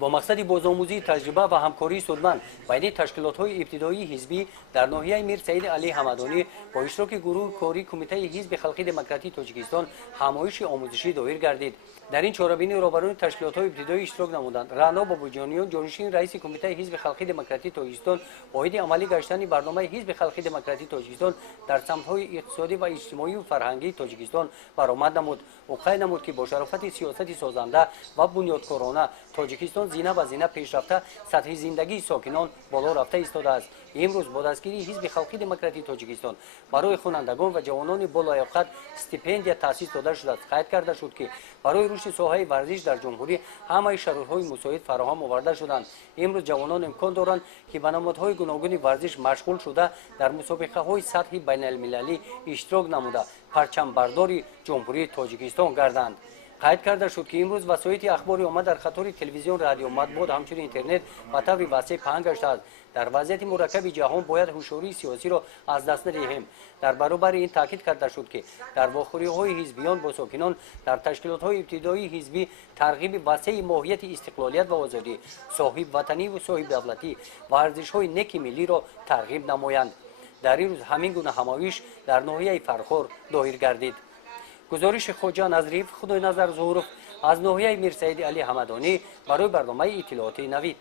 با مقصد بازآموزی تجربه و همکاری سودمند بین تشکیلات‌های ابتدایی حزبی در ناحیه میر سعید علی حمدانی با اشتراک گروه کاری کمیته حزب خلقی دموکراتیک تاجیکستان همایش آموزشی دایر گردید. در این چهاربینی روبروی تشکیلات‌های ابتدایی اشتراک نمودند. رعنا بابوجانیان جانشین رئیس کمیته حزب خلقی دموکراتیک تاجیکستان باید عملی گشتن برنامه حزب خلقی دموکراتیک تاجیکستان در سمت‌های اقتصادی و اجتماعی و فرهنگی تاجیکستان برآمد نمود. او قید نمود که با شرافت سیاست سازنده و بنیادکارانه تاجیکستان زینه به زینه پیشرفته سطح زندگی ساکنان بالا رفته ایستاده است. امروز با دستگیری حزب خلقی دموکراتیک تاجیکستان برای خوانندگان و جوانان بالالیاقت استیپندیا تأسیس داده شده است. قید کرده شد که برای رشد ساحه ورزش در جمهوری همه شرایط‌های مساعد فراهم آورده شدند. امروز جوانان امکان دارند که به نمادهای گوناگون ورزش مشغول شده در مسابقه‌های سطحی بین‌المللی اشتراک نموده پرچم برداری جمهوری تاجیکستان گردند. قید کرده شد که امروز وسایل اخباری آمد در خطر تلویزیون، رادیو، مطبوعات همچنین اینترنت و طور وسیع پهن گشته است. در وضعیت مرکب جهان باید هوشیاری سیاسی را از دست ندهیم. در برابر این تاکید کرده شد که در واخوری‌های حزبیان با ساکنان در تشکیلات‌های ابتدایی حزبی ترغیب وسیع ماهیت استقلالیت و آزادی، صاحب وطنی و صاحب دولتی و ارزش‌های نیک ملی را ترغیب نمایند. در این روز همین گونه همایش در ناحیه فرخار دایر گردید. گزارش خواجه نظریف خدای نظر ظهورов از ناحیه میر سعید علی حمدانی برای برنامه اطلاعاتی نوید.